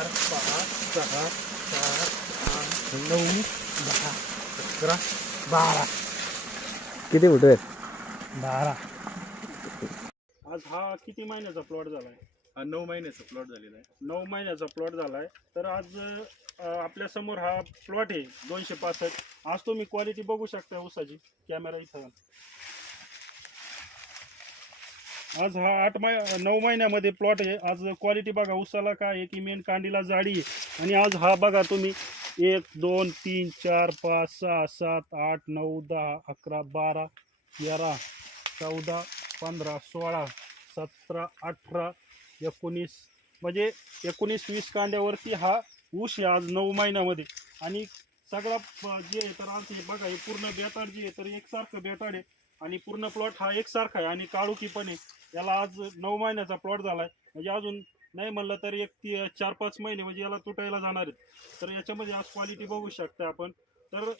4 5 6 7 8 9 10 11 12 किती फुट आहेत? 12. आज हा किती महिन्याचा प्लॉट झालाय? हा 9 महिन्याचा प्लॉट झालेला आहे. 9 महिन्याचा प्लॉट झालाय. तर आज आपल्या समोर हा प्लॉट आहे 265. आज तुम्ही क्वालिटी बघू शकता ऊसाची. कॅमेरा इथं. आज हा 9 महिन्यामध्ये प्लॉट आहे. आज क्वालिटी बघा ऊसाला काय आहे की मेन कांडीला जाडी आहे. आणि आज हा बघा तुम्ही 1 2 3 4 5 6 7 8 9 10 11 12 13 14 15 16 17 18 19 म्हणजे 19-20 कांड्यावरती हा ऊस आहे आज 9 महिन्यामध्ये. आणि सगळा जे आहे तर आज हे बघा हे पूर्ण बेताड जे आहे तर एकसारखं बेताड आहे. आणि पूर्ण प्लॉट हा एकसारखा आहे आणि काळुकी पण आहे. याला आज 9 महिन्याचा प्लॉट झालाय. म्हणजे अजून नाही म्हणलं तर 4-5 महिने म्हणजे याला तुटायला जाणार आहेत. तर याच्यामध्ये आज क्वालिटी बघू शकता आपण. तर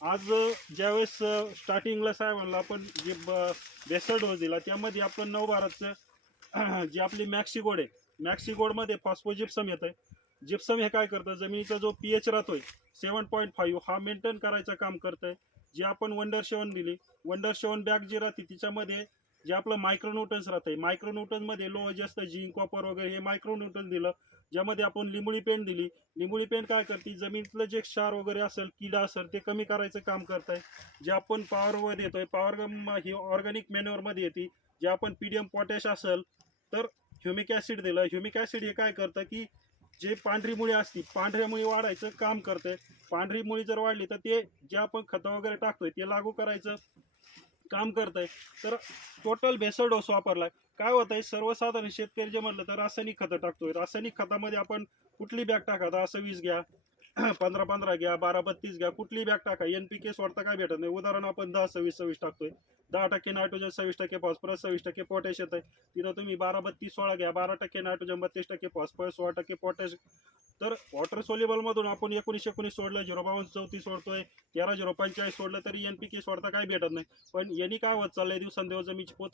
आज ज्यावेळेस स्टार्टिंगला साहेबांना आपण जे बेसल डोस दिला त्यामध्ये आपण नवभारतचं जी आपली मॅक्सिगोड आहे, मॅक्सिगोडमध्ये फॉस्फोजिप्सम येतं आहे. जिप्सम हे काय करतं, जमिनीचा जो pH राहतोय 7.5 हा मेंटेन करायचं काम करतं आहे. जे आपण वंडर शेवन दिली, वंडर शेवन बॅग जी राहते तिच्यामध्ये जे आपलं मायक्रोन्यूटन्स राहतंय, मायक्रोन्यूटन्समध्ये लोह जास्त झिंक कॉपर वगैरे हे मायक्रोन्यूटन दिलं. ज्यामध्ये आपण लिंबोळी पेंट दिली. लिंबोळी पेंट काय करते, जमिनीतलं जे क्षार वगैरे असेल, किडा असेल ते कमी करायचं काम करत आहे. जे आपण पॉवरवर देतोय, पॉवर ही ऑर्गॅनिक मॅन्युअरमध्ये येते. जे आपण पीडीएम पोटॅश असेल तर ह्युमिक ॲसिड दिलं. ह्युमिक ॲसिड हे काय करतं की जे पांढरी मुळी असती, पांढऱ्या मुळी वाढायचं काम करते. पांढरी मुळी जर वाढली तर ते जे आपण खतं वगैरे टाकतोय ते लागू करायचं काम करतंय. तर टोटल भेसळ डोस वापरलाय. काय होत आहे, सर्वसाधारण शेतकरी जे म्हटलं तर रासायनिक खतं टाकतोय. रासायनिक खतामध्ये आपण कुठली बॅग टाका, 10-20 घ्या 15-15 घ्या, 12-32 घ्या, कुठली बॅग टाका, NPK सोडता काय भेटत नाही. उदाहरण आपण 10-26-26 टाकतोय, 10% नायट्रोजन, 26% फॉस्फरस, 26% पोटॅश येत आहे. तिथं तुम्ही 12-32-16 घ्या, 12% नायट्रोजन, 32% फॉस्फरस, 16% पोटॅश. तर वॉटर सोल्युबल मधून आपण 19-19 सोडलं, 052-34 सोडतोय, 13-045 सोडलं तरी NPK सोडता काय भेटत नाही. पण यांनी काय होत चाललंय, दिवसांदिवस जमिनीची पोत